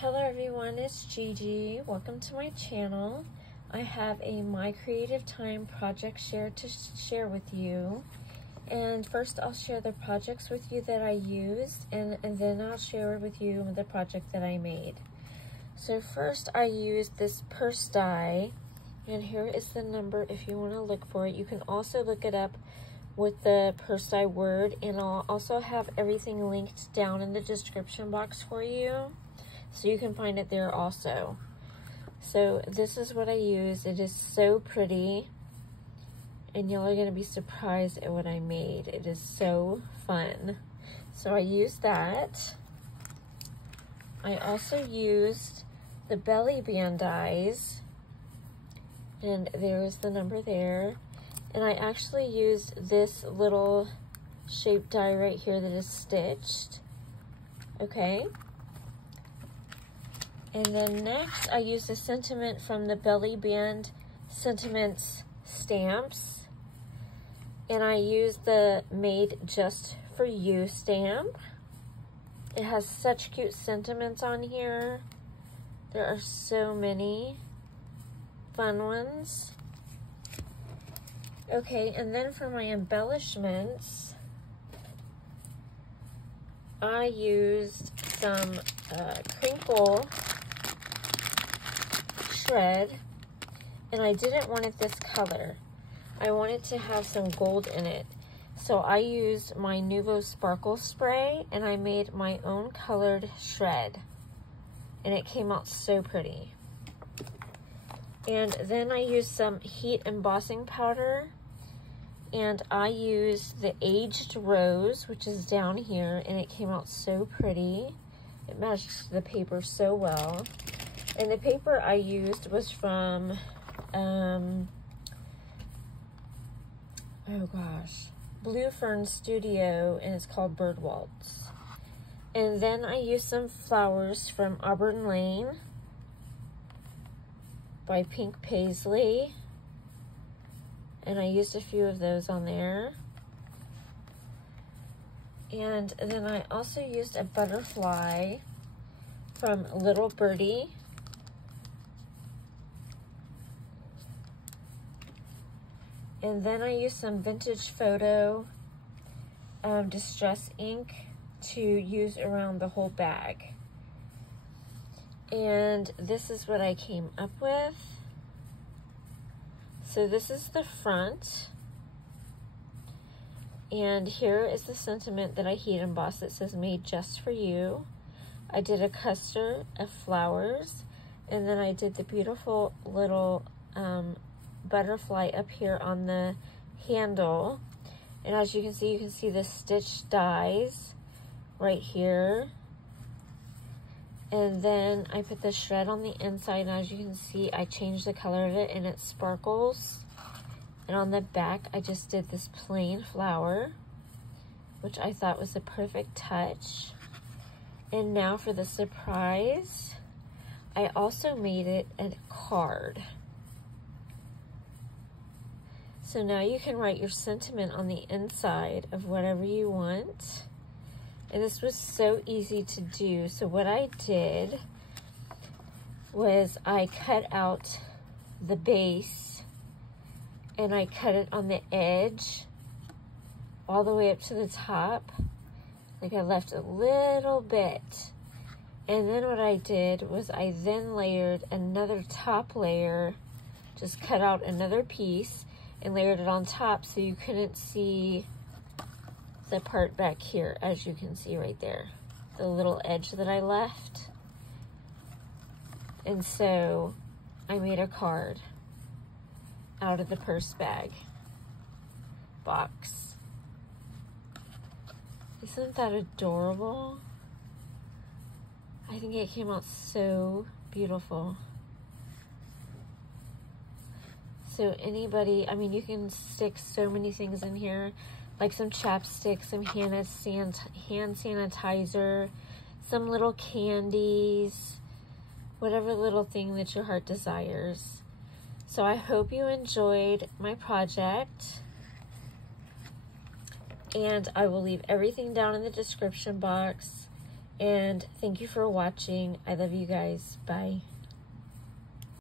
Hello everyone, it's Gigi. Welcome to my channel. I have a My Creative Time project to share with you. And first I'll share the projects with you that I used, and then I'll share with you the project that I made. So first I used this purse die, and here is the number if you want to look for it. You can also look it up with the purse die word, and I'll also have everything linked down in the description box for you, so you can find it there also. So this is what I used. It is so pretty, and y'all are going to be surprised at what I made. It is so fun. So I used that. I also used the belly band dies, and there is the number there. And I actually used this little shape die right here that is stitched. Okay. And then next, I used a sentiment from the Belly Band Sentiments stamps. And I used the Made Just For You stamp. It has such cute sentiments on here. There are so many fun ones. Okay, and then for my embellishments, I used some crinkle shred, and I didn't want it this color. I wanted to have some gold in it. So I used my Nuvo Sparkle Spray, and I made my own colored shred. And it came out so pretty. And then I used some heat embossing powder, and I used the Aged Rose, which is down here, and it came out so pretty. It matched the paper so well. And the paper I used was from, Blue Fern Studio, and it's called Bird Waltz. And then I used some flowers from Auburn Lane by Pink Paisley. And I used a few of those on there. And then I also used a butterfly from Little Birdie. And then I used some Vintage Photo Distress ink to use around the whole bag. And this is what I came up with. So this is the front. And here is the sentiment that I heat embossed. It says Made Just For You. I did a cluster of flowers, and then I did the beautiful little butterfly up here on the handle. And as you can see the stitched dies right here. And then I put the shred on the inside, and as you can see, I changed the color of it, and it sparkles. And on the back, I just did this plain flower, which I thought was a perfect touch. And now for the surprise, I also made it a card. So now you can write your sentiment on the inside of whatever you want. And this was so easy to do. So what I did was I cut out the base, and I cut it on the edge all the way up to the top. Like I left a little bit. And then what I did was I then layered another top layer, just cut out another piece and layered it on top so you couldn't see the part back here, as you can see right there, the little edge that I left. And so I made a card out of the purse bag box. Isn't that adorable? I think it came out so beautiful. So anybody, I mean, you can stick so many things in here, like some chapstick, some hand sanitizer, some little candies, whatever little thing that your heart desires. So I hope you enjoyed my project. And I will leave everything down in the description box. And thank you for watching. I love you guys. Bye.